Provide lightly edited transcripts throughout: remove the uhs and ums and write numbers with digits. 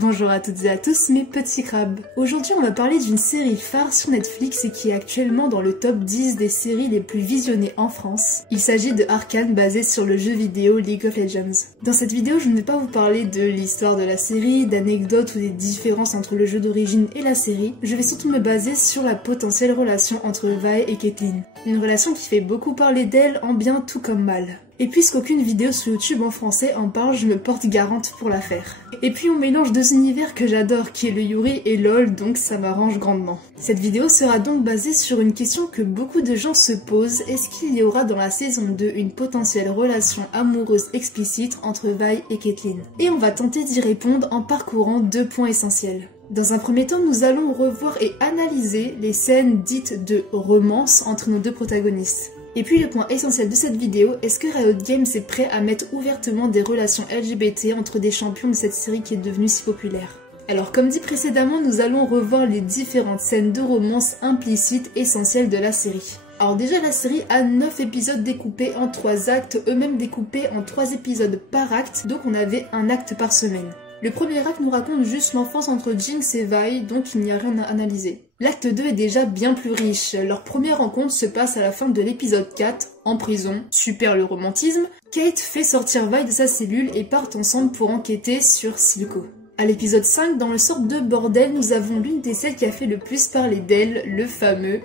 Bonjour à toutes et à tous mes petits crabes. Aujourd'hui on va parler d'une série phare sur Netflix et qui est actuellement dans le top 10 des séries les plus visionnées en France. Il s'agit de Arcane basée sur le jeu vidéo League of Legends. Dans cette vidéo je ne vais pas vous parler de l'histoire de la série, d'anecdotes ou des différences entre le jeu d'origine et la série. Je vais surtout me baser sur la potentielle relation entre Vi et Caitlyn. Une relation qui fait beaucoup parler d'elle en bien tout comme mal. Et puisqu'aucune vidéo sur YouTube en français en parle, je me porte garante pour la faire. Et puis on mélange deux univers que j'adore, qui est le Yuri et LOL, donc ça m'arrange grandement. Cette vidéo sera donc basée sur une question que beaucoup de gens se posent, est-ce qu'il y aura dans la saison 2 une potentielle relation amoureuse explicite entre Vi et Caitlyn? Et on va tenter d'y répondre en parcourant deux points essentiels. Dans un premier temps, nous allons revoir et analyser les scènes dites de romance entre nos deux protagonistes. Et puis le point essentiel de cette vidéo, est-ce que Riot Games est prêt à mettre ouvertement des relations LGBT entre des champions de cette série qui est devenue si populaire? Alors comme dit précédemment, nous allons revoir les différentes scènes de romance implicites essentielles de la série. Alors déjà la série a 9 épisodes découpés en 3 actes, eux-mêmes découpés en 3 épisodes par acte, donc on avait un acte par semaine. Le premier acte nous raconte juste l'enfance entre Jinx et Vi, donc il n'y a rien à analyser. L'acte 2 est déjà bien plus riche. Leur première rencontre se passe à la fin de l'épisode 4, en prison. Super le romantisme. Kate fait sortir Vi de sa cellule et partent ensemble pour enquêter sur Silco. À l'épisode 5, dans le sorte de bordel, nous avons l'une des scènes qui a fait le plus parler d'elle, le fameux...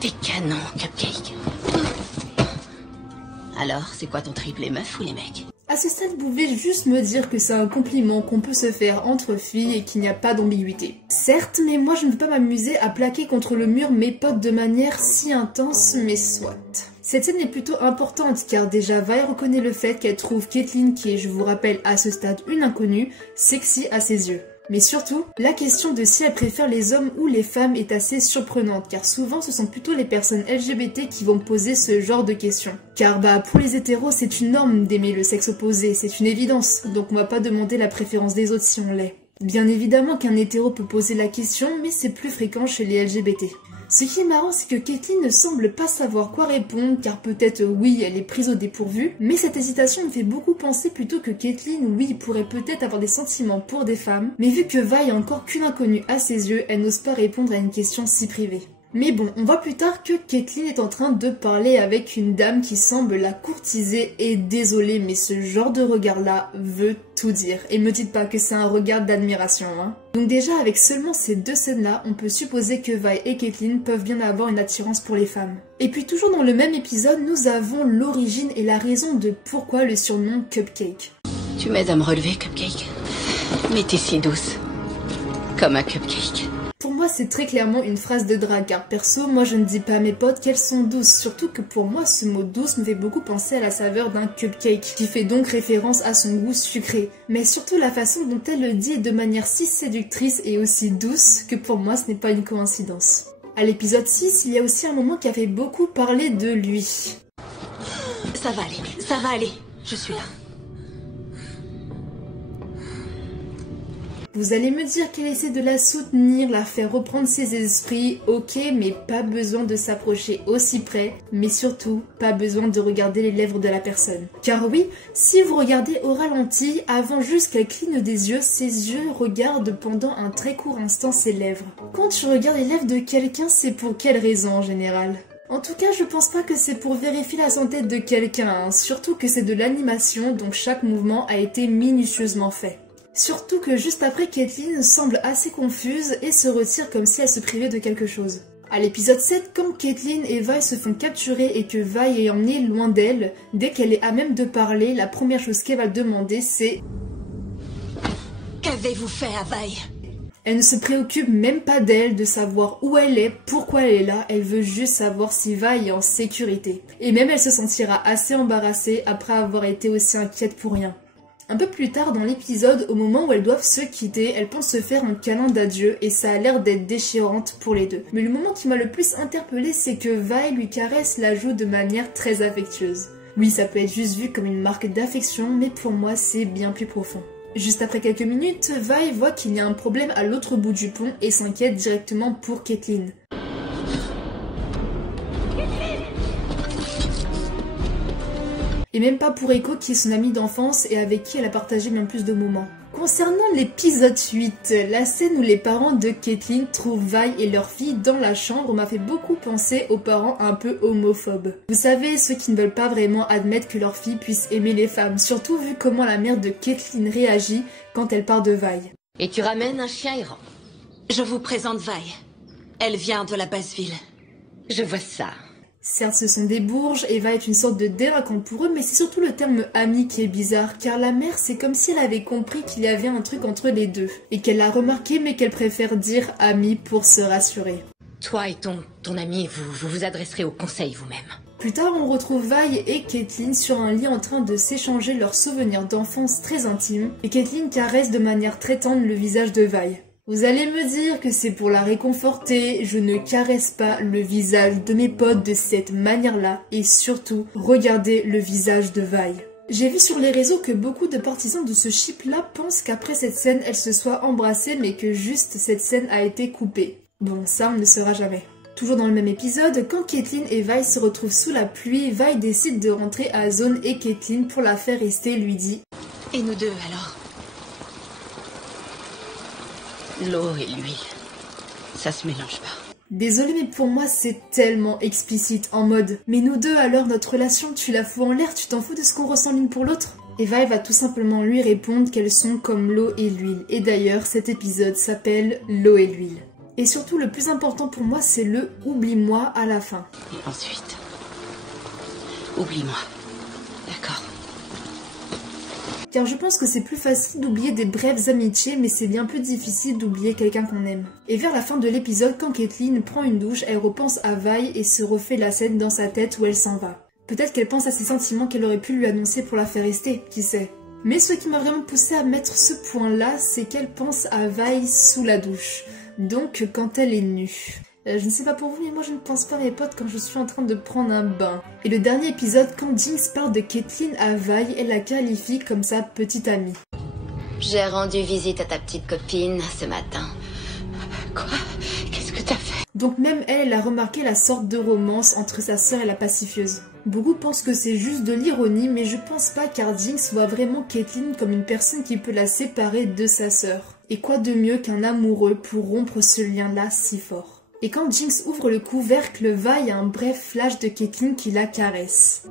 T'es canon, Cupcake. Alors, c'est quoi ton trip, les meufs ou les mecs? À ce stade, vous pouvez juste me dire que c'est un compliment qu'on peut se faire entre filles et qu'il n'y a pas d'ambiguïté. Certes, mais moi je ne veux pas m'amuser à plaquer contre le mur mes potes de manière si intense, mais soit. Cette scène est plutôt importante car déjà Vi reconnaît le fait qu'elle trouve Caitlyn, qui est, je vous rappelle, à ce stade une inconnue, sexy à ses yeux. Mais surtout, la question de si elle préfère les hommes ou les femmes est assez surprenante, car souvent ce sont plutôt les personnes LGBT qui vont poser ce genre de questions. Car pour les hétéros c'est une norme d'aimer le sexe opposé, c'est une évidence, donc on va pas demander la préférence des autres si on l'est. Bien évidemment qu'un hétéro peut poser la question, mais c'est plus fréquent chez les LGBT. Ce qui est marrant, c'est que Caitlyn ne semble pas savoir quoi répondre, car peut-être oui, elle est prise au dépourvu, mais cette hésitation me fait beaucoup penser plutôt que Caitlyn, oui, pourrait peut-être avoir des sentiments pour des femmes, mais vu que Vi est encore qu'une inconnue à ses yeux, elle n'ose pas répondre à une question si privée. Mais bon, on voit plus tard que Caitlyn est en train de parler avec une dame qui semble la courtiser, et désolé, mais ce genre de regard-là veut tout dire. Et me dites pas que c'est un regard d'admiration, hein. Donc déjà, avec seulement ces deux scènes-là, on peut supposer que Vi et Caitlyn peuvent bien avoir une attirance pour les femmes. Et puis toujours dans le même épisode, nous avons l'origine et la raison de pourquoi le surnom Cupcake. Tu m'aides à me relever, Cupcake. Mais t'es si douce. Comme un cupcake. Pour moi, c'est très clairement une phrase de drague, car perso, moi je ne dis pas à mes potes qu'elles sont douces, surtout que pour moi, ce mot douce me fait beaucoup penser à la saveur d'un cupcake, qui fait donc référence à son goût sucré. Mais surtout la façon dont elle le dit est de manière si séductrice et aussi douce, que pour moi ce n'est pas une coïncidence. À l'épisode 6, il y a aussi un moment qui a fait beaucoup parler de lui. Ça va aller, je suis là. Vous allez me dire qu'elle essaie de la soutenir, la faire reprendre ses esprits, ok, mais pas besoin de s'approcher aussi près, mais surtout, pas besoin de regarder les lèvres de la personne. Car oui, si vous regardez au ralenti, avant juste qu'elle cligne des yeux, ses yeux regardent pendant un très court instant ses lèvres. Quand tu regardes les lèvres de quelqu'un, c'est pour quelle raison en général ? En tout cas, je pense pas que c'est pour vérifier la santé de quelqu'un, hein. Surtout que c'est de l'animation, donc chaque mouvement a été minutieusement fait. Surtout que juste après, Caitlyn semble assez confuse et se retire comme si elle se privait de quelque chose. À l'épisode 7, quand Caitlyn et Vi se font capturer et que Vi est emmenée loin d'elle, dès qu'elle est à même de parler, la première chose qu'elle va demander c'est... Qu'avez-vous fait à Vi? Elle ne se préoccupe même pas d'elle, de savoir où elle est, pourquoi elle est là, elle veut juste savoir si Vi est en sécurité. Et même elle se sentira assez embarrassée après avoir été aussi inquiète pour rien. Un peu plus tard dans l'épisode, au moment où elles doivent se quitter, elles pensent se faire un câlin d'adieu et ça a l'air d'être déchirante pour les deux. Mais le moment qui m'a le plus interpellée, c'est que Vi lui caresse la joue de manière très affectueuse. Oui, ça peut être juste vu comme une marque d'affection, mais pour moi c'est bien plus profond. Juste après quelques minutes, Vi voit qu'il y a un problème à l'autre bout du pont et s'inquiète directement pour Caitlyn. Et même pas pour Echo qui est son amie d'enfance et avec qui elle a partagé bien plus de moments. Concernant l'épisode 8, la scène où les parents de Caitlin trouvent Vi et leur fille dans la chambre m'a fait beaucoup penser aux parents un peu homophobes. Vous savez, ceux qui ne veulent pas vraiment admettre que leur fille puisse aimer les femmes, surtout vu comment la mère de Caitlin réagit quand elle part de Vi. Et tu ramènes un chien errant. Je vous présente Vi. Elle vient de la basse ville. Je vois ça. Certes, ce sont des bourges, et Vi est une sorte de délinquant pour eux, mais c'est surtout le terme ami qui est bizarre, car la mère, c'est comme si elle avait compris qu'il y avait un truc entre les deux, et qu'elle l'a remarqué, mais qu'elle préfère dire ami pour se rassurer. Toi et ton ami, vous vous adresserez au conseil vous-même. Plus tard, on retrouve Vi et Caitlin sur un lit en train de s'échanger leurs souvenirs d'enfance très intimes, et Caitlin caresse de manière très tendre le visage de Vi. Vous allez me dire que c'est pour la réconforter, je ne caresse pas le visage de mes potes de cette manière-là, et surtout, regardez le visage de Vi. J'ai vu sur les réseaux que beaucoup de partisans de ce chip-là pensent qu'après cette scène, elles se soient embrassées, mais que juste cette scène a été coupée. Bon, ça on ne saura jamais. Toujours dans le même épisode, quand Caitlin et Vi se retrouvent sous la pluie, Vi décide de rentrer à Zone et Caitlin, pour la faire rester, lui dit « Et nous deux alors ?» L'eau et l'huile, ça se mélange pas. Désolée, mais pour moi c'est tellement explicite, en mode mais nous deux alors, notre relation, tu la fous en l'air, tu t'en fous de ce qu'on ressent l'une pour l'autre? Et Vi va tout simplement lui répondre qu'elles sont comme l'eau et l'huile. Et d'ailleurs, cet épisode s'appelle L'eau et l'huile. Et surtout, le plus important pour moi, c'est le « oublie-moi » à la fin. Et ensuite, oublie-moi. D'accord. Car je pense que c'est plus facile d'oublier des brèves amitiés, mais c'est bien plus difficile d'oublier quelqu'un qu'on aime. Et vers la fin de l'épisode, quand Caitlin prend une douche, elle repense à Vi et se refait la scène dans sa tête où elle s'en va. Peut-être qu'elle pense à ses sentiments qu'elle aurait pu lui annoncer pour la faire rester, qui sait. Mais ce qui m'a vraiment poussé à mettre ce point-là, c'est qu'elle pense à Vi sous la douche. Donc quand elle est nue. Je ne sais pas pour vous, mais moi je ne pense pas à mes potes quand je suis en train de prendre un bain. Et le dernier épisode, quand Jinx parle de Caitlin à Vi, elle la qualifie comme sa petite amie. J'ai rendu visite à ta petite copine ce matin. Quoi? Qu'est-ce que t'as fait? Donc même elle a remarqué la sorte de romance entre sa sœur et la pacifieuse. Beaucoup pensent que c'est juste de l'ironie, mais je pense pas, car Jinx voit vraiment Caitlin comme une personne qui peut la séparer de sa sœur. Et quoi de mieux qu'un amoureux pour rompre ce lien-là si fort? Et quand Jinx ouvre le couvercle, Vi a un bref flash de Caitlin qui la caresse.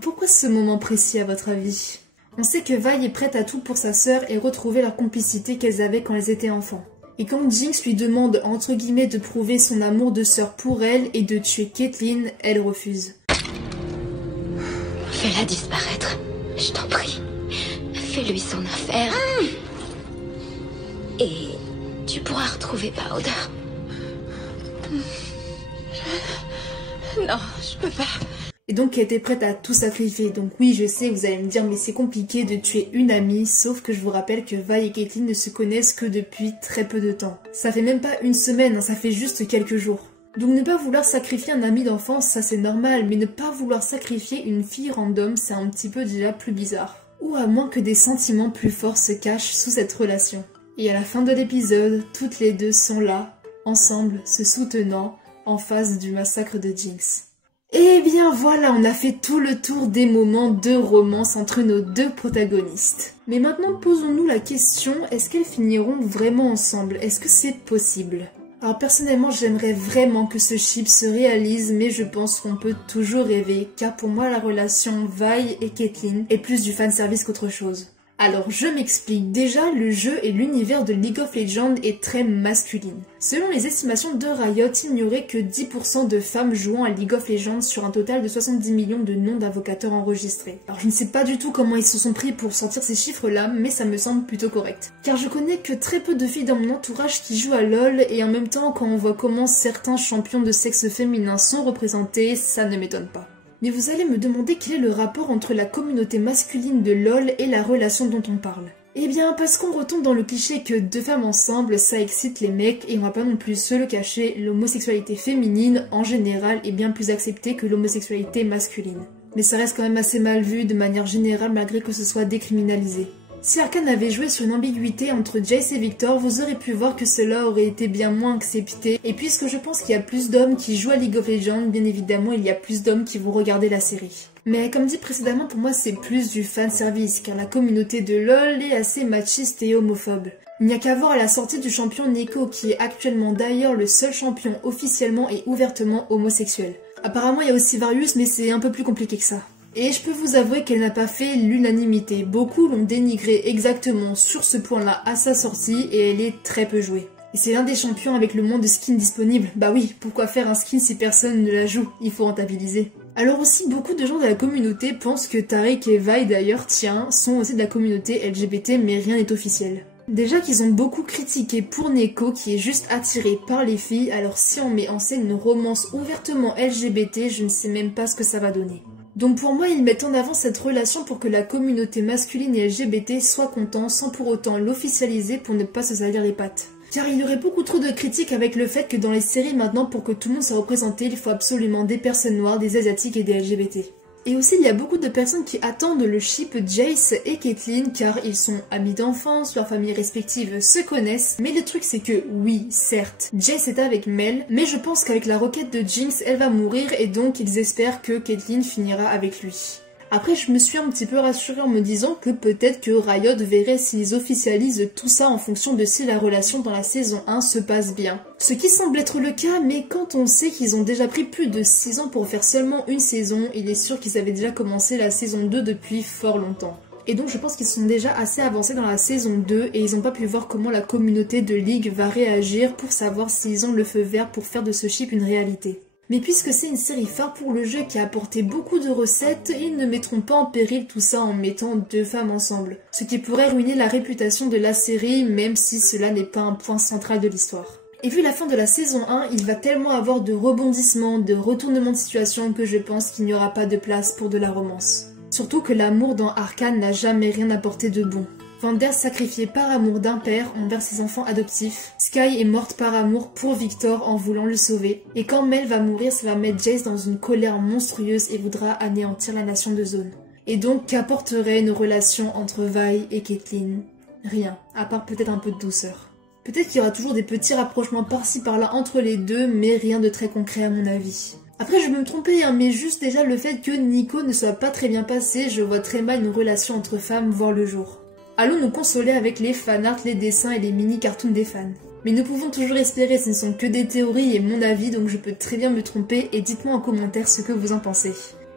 Pourquoi ce moment précis à votre avis? On sait que Vi est prête à tout pour sa sœur et retrouver leur complicité qu'elles avaient quand elles étaient enfants. Et quand Jinx lui demande entre guillemets de prouver son amour de sœur pour elle et de tuer Caitlin, elle refuse. Fais-la disparaître, je t'en prie. Fais-lui son affaire. Et tu pourras retrouver Powder. Non, je peux pas. Et donc elle était prête à tout sacrifier. Donc oui, je sais, vous allez me dire, mais c'est compliqué de tuer une amie, sauf que je vous rappelle que Vi et Caitlin ne se connaissent que depuis très peu de temps. Ça fait même pas une semaine, ça fait juste quelques jours. Donc ne pas vouloir sacrifier un ami d'enfance, ça c'est normal, mais ne pas vouloir sacrifier une fille random, c'est un petit peu déjà plus bizarre. Ou à moins que des sentiments plus forts se cachent sous cette relation. Et à la fin de l'épisode, toutes les deux sont là, ensemble, se soutenant, en face du massacre de Jinx. Et bien voilà, on a fait tout le tour des moments de romance entre nos deux protagonistes. Mais maintenant posons-nous la question, est-ce qu'elles finiront vraiment ensemble? Est-ce que c'est possible? Alors personnellement, j'aimerais vraiment que ce chip se réalise, mais je pense qu'on peut toujours rêver, car pour moi la relation Vi et Caitlin est plus du fanservice qu'autre chose. Alors je m'explique, déjà le jeu et l'univers de League of Legends est très masculine. Selon les estimations de Riot, il n'y aurait que 10% de femmes jouant à League of Legends sur un total de 70 millions de noms d'invocateurs enregistrés. Alors je ne sais pas du tout comment ils se sont pris pour sortir ces chiffres-là, mais ça me semble plutôt correct. Car je connais que très peu de filles dans mon entourage qui jouent à LoL, et en même temps quand on voit comment certains champions de sexe féminin sont représentés, ça ne m'étonne pas. Mais vous allez me demander quel est le rapport entre la communauté masculine de LoL et la relation dont on parle. Eh bien, parce qu'on retombe dans le cliché que deux femmes ensemble, ça excite les mecs, et on va pas non plus se le cacher, l'homosexualité féminine, en général, est bien plus acceptée que l'homosexualité masculine. Mais ça reste quand même assez mal vu de manière générale malgré que ce soit décriminalisé. Si Arcane avait joué sur une ambiguïté entre Jayce et Victor, vous aurez pu voir que cela aurait été bien moins accepté. Et puisque je pense qu'il y a plus d'hommes qui jouent à League of Legends, bien évidemment il y a plus d'hommes qui vont regarder la série. Mais comme dit précédemment, pour moi c'est plus du fanservice, car la communauté de LoL est assez machiste et homophobe. Il n'y a qu'à voir à la sortie du champion Neeko, qui est actuellement d'ailleurs le seul champion officiellement et ouvertement homosexuel. Apparemment il y a aussi Varius, mais c'est un peu plus compliqué que ça. Et je peux vous avouer qu'elle n'a pas fait l'unanimité, beaucoup l'ont dénigrée exactement sur ce point-là à sa sortie, et elle est très peu jouée. Et c'est l'un des champions avec le moins de skins disponibles. Bah oui, pourquoi faire un skin si personne ne la joue? Il faut rentabiliser. Alors aussi, beaucoup de gens de la communauté pensent que Taric et Vi d'ailleurs, sont aussi de la communauté LGBT, mais rien n'est officiel. Déjà qu'ils ont beaucoup critiqué pour Neeko qui est juste attiré par les filles, alors si on met en scène une romance ouvertement LGBT, je ne sais même pas ce que ça va donner. Donc pour moi, ils mettent en avant cette relation pour que la communauté masculine et LGBT soit content sans pour autant l'officialiser pour ne pas se salir les pattes. Car il y aurait beaucoup trop de critiques avec le fait que dans les séries maintenant, pour que tout le monde soit représenté, il faut absolument des personnes noires, des asiatiques et des LGBT. Et aussi, il y a beaucoup de personnes qui attendent le ship Jace et Caitlyn car ils sont amis d'enfance, leurs familles respectives se connaissent. Mais le truc c'est que, oui, certes, Jace est avec Mel, mais je pense qu'avec la requête de Jinx, elle va mourir et donc ils espèrent que Caitlyn finira avec lui. Après, je me suis un petit peu rassurée en me disant que peut-être que Riot verrait s'ils officialisent tout ça en fonction de si la relation dans la saison 1 se passe bien. Ce qui semble être le cas, mais quand on sait qu'ils ont déjà pris plus de 6 ans pour faire seulement une saison, il est sûr qu'ils avaient déjà commencé la saison 2 depuis fort longtemps. Et donc je pense qu'ils sont déjà assez avancés dans la saison 2 et ils n'ont pas pu voir comment la communauté de League va réagir pour savoir s'ils ont le feu vert pour faire de ce chip une réalité. Mais puisque c'est une série phare pour le jeu qui a apporté beaucoup de recettes, ils ne mettront pas en péril tout ça en mettant 2 femmes ensemble. Ce qui pourrait ruiner la réputation de la série, même si cela n'est pas un point central de l'histoire. Et vu la fin de la saison 1, il va tellement avoir de rebondissements, de retournements de situation que je pense qu'il n'y aura pas de place pour de la romance. Surtout que l'amour dans Arcane n'a jamais rien apporté de bon. Vander sacrifié par amour d'un père envers ses enfants adoptifs. Skye est morte par amour pour Victor en voulant le sauver. Et quand Mel va mourir, ça va mettre Jace dans une colère monstrueuse et voudra anéantir la nation de Zone. Et donc, qu'apporterait une relation entre Vi et Caitlyn? Rien, à part peut-être un peu de douceur. Peut-être qu'il y aura toujours des petits rapprochements par-ci par-là entre les deux, mais rien de très concret à mon avis. Après, je peux me tromper, mais juste déjà le fait que Neeko ne soit pas très bien passé, je vois très mal une relation entre femmes voir le jour. Allons nous consoler avec les fanarts, les dessins et les mini-cartoons des fans. Mais nous pouvons toujours espérer, ce ne sont que des théories et mon avis, donc je peux très bien me tromper et dites-moi en commentaire ce que vous en pensez.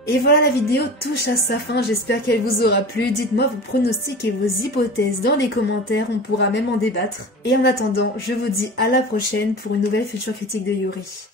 Et voilà, la vidéo touche à sa fin, j'espère qu'elle vous aura plu, dites-moi vos pronostics et vos hypothèses dans les commentaires, on pourra même en débattre. Et en attendant, je vous dis à la prochaine pour une nouvelle future critique de Yuri.